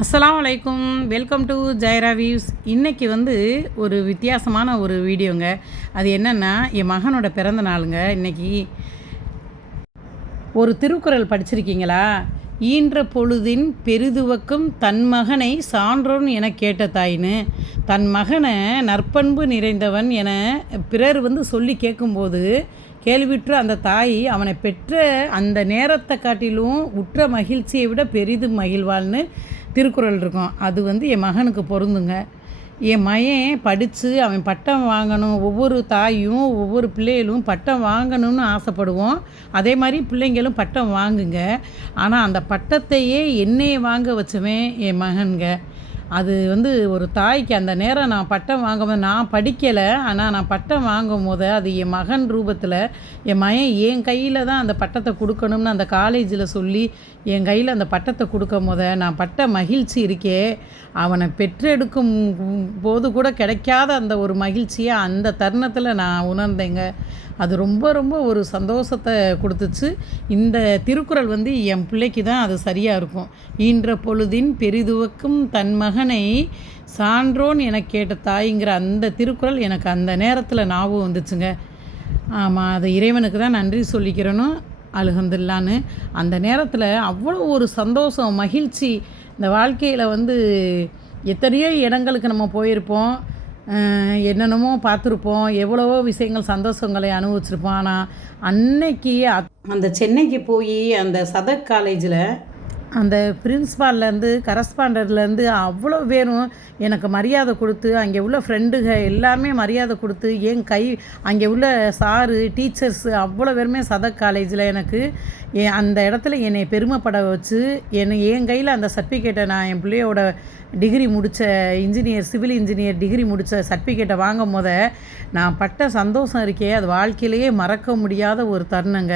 அஸ்ஸலாமு அலைக்கும். Welcome to Zaira views. இன்றைக்கி ஒரு வித்தியாசமான ஒரு வீடியோங்க. அது என்னென்னா, என் மகனோட பிறந்த நாளுங்க இன்றைக்கி. ஒரு திருக்குறள் படிச்சிருக்கீங்களா? ஈன்ற பொழுதின் பெரிதுவக்கும் தன் மகனை சான்றோன் என கேட்ட தாயின்னு. தன் மகனை நற்பண்பு நிறைந்தவன் என பிறர் சொல்லி கேட்கும்போது கேள்வியுற்ற அந்த தாய் அவனை பெற்ற அந்த நேரத்தை காட்டிலும் உற்ற மகிழ்ச்சியை விட பெரிதும் மகிழ்வாள்னு திருக்குறள் இருக்கும். அது என் மகனுக்கு பொருந்துங்க. என் மகன் படித்து அவன் பட்டம் வாங்கணும். ஒவ்வொரு தாயும் ஒவ்வொரு பிள்ளைகளும் பட்டம் வாங்கணும்னு ஆசைப்படுவோம். அதே மாதிரி பிள்ளைங்களும் பட்டம் வாங்குங்க. ஆனால் அந்த பட்டத்தையே என்னையை வாங்க வச்சவன் என் மகனுங்க. அது ஒரு தாய்க்கு அந்த நேரம் நான் பட்டம் வாங்கும்போது நான் படிக்கலை, ஆனால் நான் பட்டம் வாங்கும் போது அது என் மகன் ரூபத்தில் என் மகன் என் கையில் தான் அந்த பட்டத்தை கொடுக்கணும்னு அந்த காலேஜில் சொல்லி என் கையில் அந்த பட்டத்தை கொடுக்கும் போத நான் பட்ட மகிழ்ச்சி இருக்கே, அவனை பெற்றெடுக்கும் போது கூட கிடைக்காத அந்த ஒரு மகிழ்ச்சியை அந்த தருணத்தில் நான் உணர்ந்தேங்க. அது ரொம்ப ரொம்ப ஒரு சந்தோஷத்தை கொடுத்துச்சு. இந்த திருக்குறள் என் பிள்ளைக்கு தான் அது சரியாக இருக்கும். ஈன்ற பொழுதின் பெரிதுவக்கும் தன் மகனை சான்றோன் என கேட்ட தாய்ங்கிற அந்த திருக்குறள் எனக்கு அந்த நேரத்தில் ஞாபகம் வந்துச்சுங்க. ஆமாம், அது இறைவனுக்கு தான் நன்றி சொல்லிக்கிறேன்னு அல்ஹம்துலில்லாஹ்னு. அந்த நேரத்தில் அவ்வளோ ஒரு சந்தோஷம், மகிழ்ச்சி. இந்த வாழ்க்கையில் எத்தனையோ இடங்களுக்கு நம்ம போயிருப்போம், என்னென்னமோ பார்த்துருப்போம், எவ்வளவோ விஷயங்கள் சந்தோஷங்களை அனுபவிச்சிருப்போம். ஆனால் அன்னைக்கு அந்த சென்னைக்கு போய் அந்த சதக் காலேஜில் அந்த பிரின்ஸ்பால்லேருந்து கரஸ்பாண்டர்லேருந்து அவ்வளோ பேரும் எனக்கு மரியாதை கொடுத்து, அங்கே உள்ள ஃப்ரெண்டுக எல்லாமே மரியாதை கொடுத்து, அங்கே உள்ள சாரு டீச்சர்ஸு அவ்வளோ பேருமே சதக் காலேஜில் எனக்கு அந்த இடத்துல என்னை பெருமைப்பட வச்சு என் கையில் அந்த சர்டிஃபிகேட்டை நான் என் பிள்ளையோட டிகிரி முடித்த சிவில் இன்ஜினியர் டிகிரி முடித்த சர்டிஃபிகேட்டை வாங்கும் போத நான் பட்ட சந்தோஷம் இருக்கே, அது வாழ்க்கையிலேயே மறக்க முடியாத ஒரு தருணங்க.